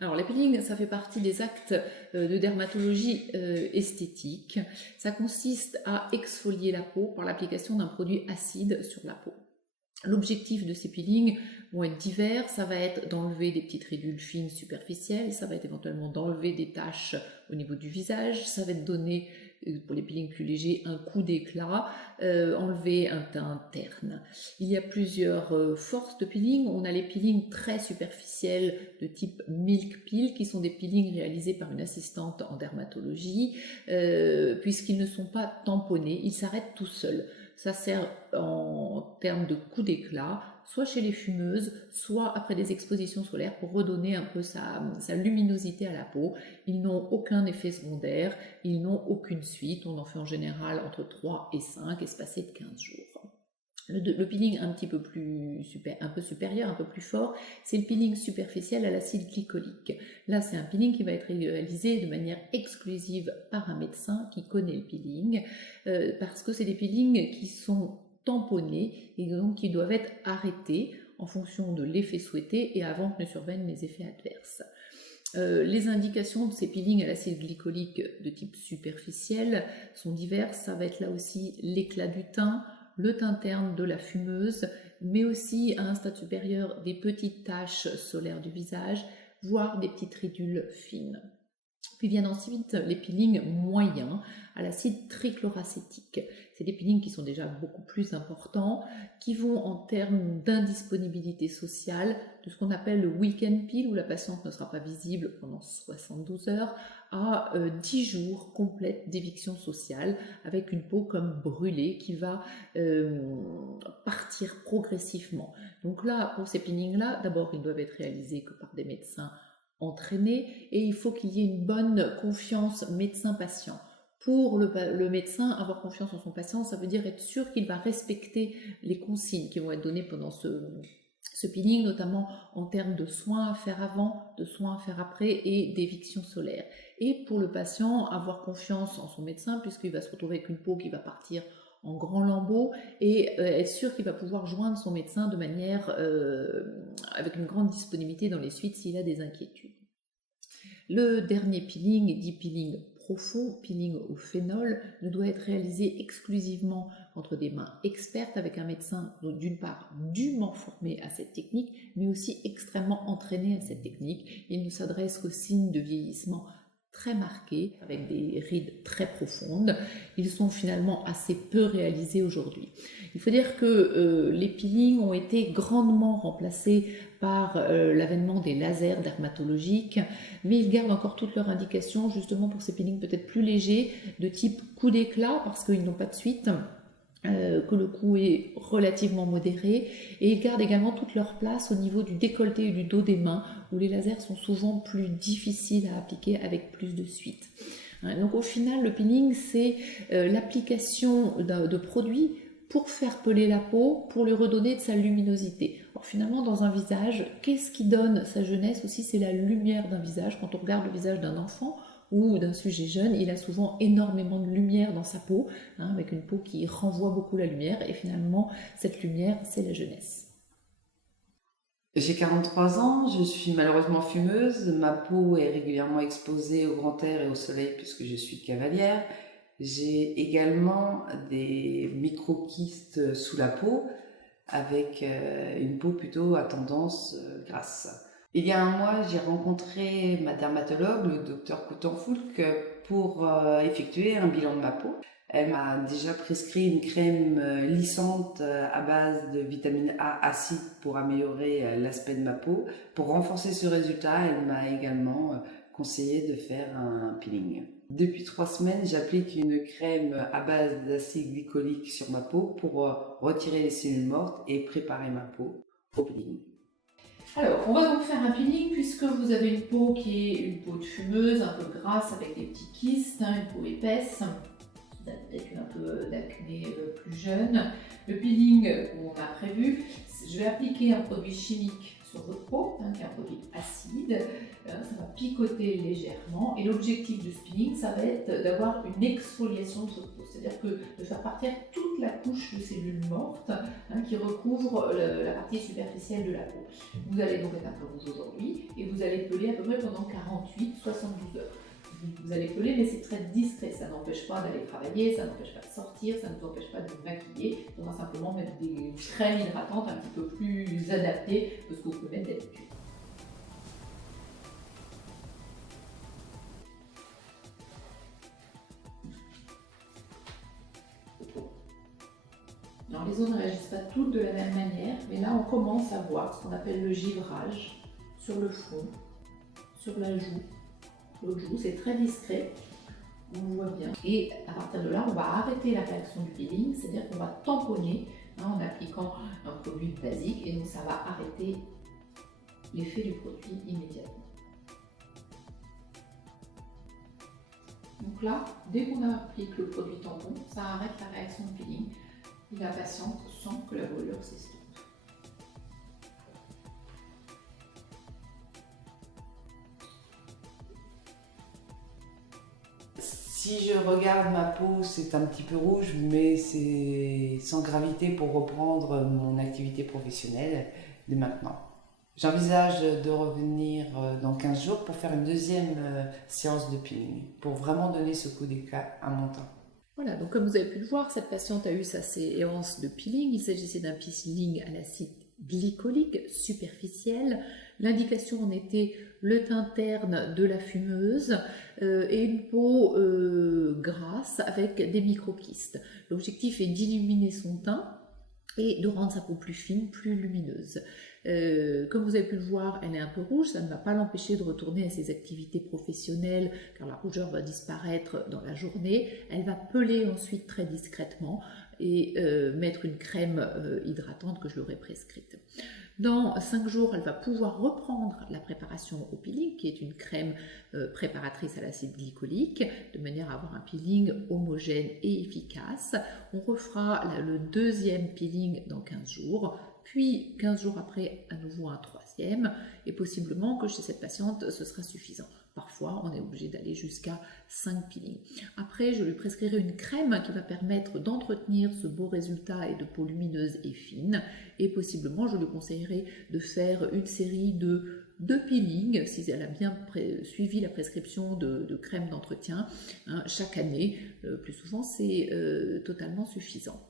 Alors, le peeling, ça fait partie des actes de dermatologie esthétique. Ça consiste à exfolier la peau par l'application d'un produit acide sur la peau. L'objectif de ces peelings vont être divers, ça va être d'enlever des petites ridules fines superficielles, ça va être éventuellement d'enlever des taches au niveau du visage, ça va être donner, pour les peelings plus légers, un coup d'éclat, enlever un teint terne. Il y a plusieurs forces de peeling. On a les peelings très superficiels de type milk peel, qui sont des peelings réalisés par une assistante en dermatologie, puisqu'ils ne sont pas tamponnés, ils s'arrêtent tout seuls. Ça sert en termes de coup d'éclat, soit chez les fumeuses, soit après des expositions solaires pour redonner un peu sa luminosité à la peau. Ils n'ont aucun effet secondaire, ils n'ont aucune suite. On en fait en général entre 3 et 5, espacés de 15 jours. Le peeling un petit peu un peu supérieur, un peu plus fort, c'est le peeling superficiel à l'acide glycolique. Là, c'est un peeling qui va être réalisé de manière exclusive par un médecin qui connaît le peeling, parce que c'est des peelings qui sont tamponnés et donc qui doivent être arrêtés en fonction de l'effet souhaité et avant que ne surviennent les effets adverses. Les indications de ces peelings à l'acide glycolique de type superficiel sont diverses. Ça va être là aussi l'éclat du teint, le teint terne de la fumeuse, mais aussi à un stade supérieur des petites taches solaires du visage, voire des petites ridules fines. Puis viennent ensuite les peelings moyens à l'acide trichloracétique. C'est des peelings qui sont déjà beaucoup plus importants, qui vont en termes d'indisponibilité sociale, de ce qu'on appelle le week-end peel, où la patiente ne sera pas visible pendant 72 heures, à 10 jours complètes d'éviction sociale, avec une peau comme brûlée qui va partir progressivement. Donc là, pour ces peelings-là, d'abord, ils doivent être réalisés que par des médecins entraînés, et il faut qu'il y ait une bonne confiance médecin-patient. Pour le médecin, avoir confiance en son patient, ça veut dire être sûr qu'il va respecter les consignes qui vont être données pendant ce peeling, notamment en termes de soins à faire avant, de soins à faire après et d'éviction solaire. Et pour le patient, avoir confiance en son médecin, puisqu'il va se retrouver avec une peau qui va partir en grands lambeaux, et être sûr qu'il va pouvoir joindre son médecin de manière avec une grande disponibilité dans les suites s'il a des inquiétudes. Le dernier peeling, dit peeling profond, peeling au phénol, ne doit être réalisé exclusivement entre des mains expertes avec un médecin d'une part dûment formé à cette technique, mais aussi extrêmement entraîné à cette technique. Il ne s'adresse qu'aux signes de vieillissement très marqués, avec des rides très profondes. Ils sont finalement assez peu réalisés aujourd'hui. Il faut dire que les peelings ont été grandement remplacés par l'avènement des lasers dermatologiques, mais ils gardent encore toutes leurs indications justement pour ces peelings peut-être plus légers, de type coup d'éclat, parce qu'ils n'ont pas de suite, que le coût est relativement modéré, et ils gardent également toute leur place au niveau du décolleté et du dos des mains, où les lasers sont souvent plus difficiles à appliquer avec plus de suite. Donc au final, le peeling, c'est l'application de produits pour faire peler la peau, pour lui redonner de sa luminosité. Alors finalement, dans un visage, qu'est-ce qui donne sa jeunesse aussi? C'est la lumière d'un visage. Quand on regarde le visage d'un enfant ou d'un sujet jeune, il a souvent énormément de lumière dans sa peau, avec une peau qui renvoie beaucoup la lumière, et finalement, cette lumière, c'est la jeunesse. J'ai 43 ans, je suis malheureusement fumeuse, ma peau est régulièrement exposée au grand air et au soleil puisque je suis cavalière. J'ai également des micro-kystes sous la peau avec une peau plutôt à tendance grasse. Il y a un mois, j'ai rencontré ma dermatologue, le docteur Coutanfoulque, pour effectuer un bilan de ma peau. Elle m'a déjà prescrit une crème lissante à base de vitamine A acide pour améliorer l'aspect de ma peau. Pour renforcer ce résultat, elle m'a également conseillé de faire un peeling. Depuis 3 semaines, j'applique une crème à base d'acide glycolique sur ma peau pour retirer les cellules mortes et préparer ma peau au peeling. Alors, on va donc faire un peeling puisque vous avez une peau qui est une peau de fumeuse, un peu grasse avec des petits kystes, une peau épaisse, peut-être un peu d'acné plus jeune. Le peeling qu'on a prévu, je vais appliquer un produit chimique sur votre peau, qui est un produit acide. Ça va picoter légèrement et l'objectif de ce peeling, ça va être d'avoir une exfoliation de votre peau. c'est-à-dire que de faire partir toute la couche de cellules mortes qui recouvre la partie superficielle de la peau. Vous allez donc être un peu rouge aujourd'hui et vous allez peler à peu près pendant 48-72 heures. Vous allez peler, mais c'est très discret, ça n'empêche pas d'aller travailler, ça n'empêche pas de sortir, ça ne vous empêche pas de vous maquiller. On va simplement mettre des crèmes hydratantes un petit peu plus adaptées que ce que vous pouvez mettre d'habitude. Alors, les os ne réagissent pas toutes de la même manière, mais là on commence à voir ce qu'on appelle le givrage sur le front, sur la joue. L'autre joue, c'est très discret, on le voit bien. Et à partir de là, on va arrêter la réaction du peeling, c'est-à-dire qu'on va tamponner en appliquant un produit basique, et donc ça va arrêter l'effet du produit immédiatement. Donc là, dès qu'on applique le produit tampon, ça arrête la réaction de peeling. Et la patiente sent que la brûlure s'estompe. Si je regarde ma peau, c'est un petit peu rouge, mais c'est sans gravité pour reprendre mon activité professionnelle de maintenant. J'envisage de revenir dans 15 jours pour faire une deuxième séance de peeling, pour vraiment donner ce coup d'éclat à mon teint. Voilà, donc comme vous avez pu le voir, cette patiente a eu sa séance de peeling. Il s'agissait d'un peeling à l'acide glycolique superficiel. L'indication en était le teint terne de la fumeuse et une peau grasse avec des microkystes. L'objectif est d'illuminer son teint et de rendre sa peau plus fine, plus lumineuse. Comme vous avez pu le voir, elle est un peu rouge, ça ne va pas l'empêcher de retourner à ses activités professionnelles car la rougeur va disparaître dans la journée. Elle va peler ensuite très discrètement et mettre une crème hydratante que je lui aurais prescrite. Dans 5 jours, elle va pouvoir reprendre la préparation au peeling, qui est une crème préparatrice à l'acide glycolique, de manière à avoir un peeling homogène et efficace. On refera le deuxième peeling dans 15 jours, puis 15 jours après, à nouveau un troisième, et possiblement que chez cette patiente, ce sera suffisant. Parfois, on est obligé d'aller jusqu'à 5 peelings. Après, je lui prescrirai une crème qui va permettre d'entretenir ce beau résultat et de peau lumineuse et fine. Et possiblement, je lui conseillerais de faire une série de 2 peelings, si elle a bien suivi la prescription de crème d'entretien, chaque année. Plus souvent, c'est totalement suffisant.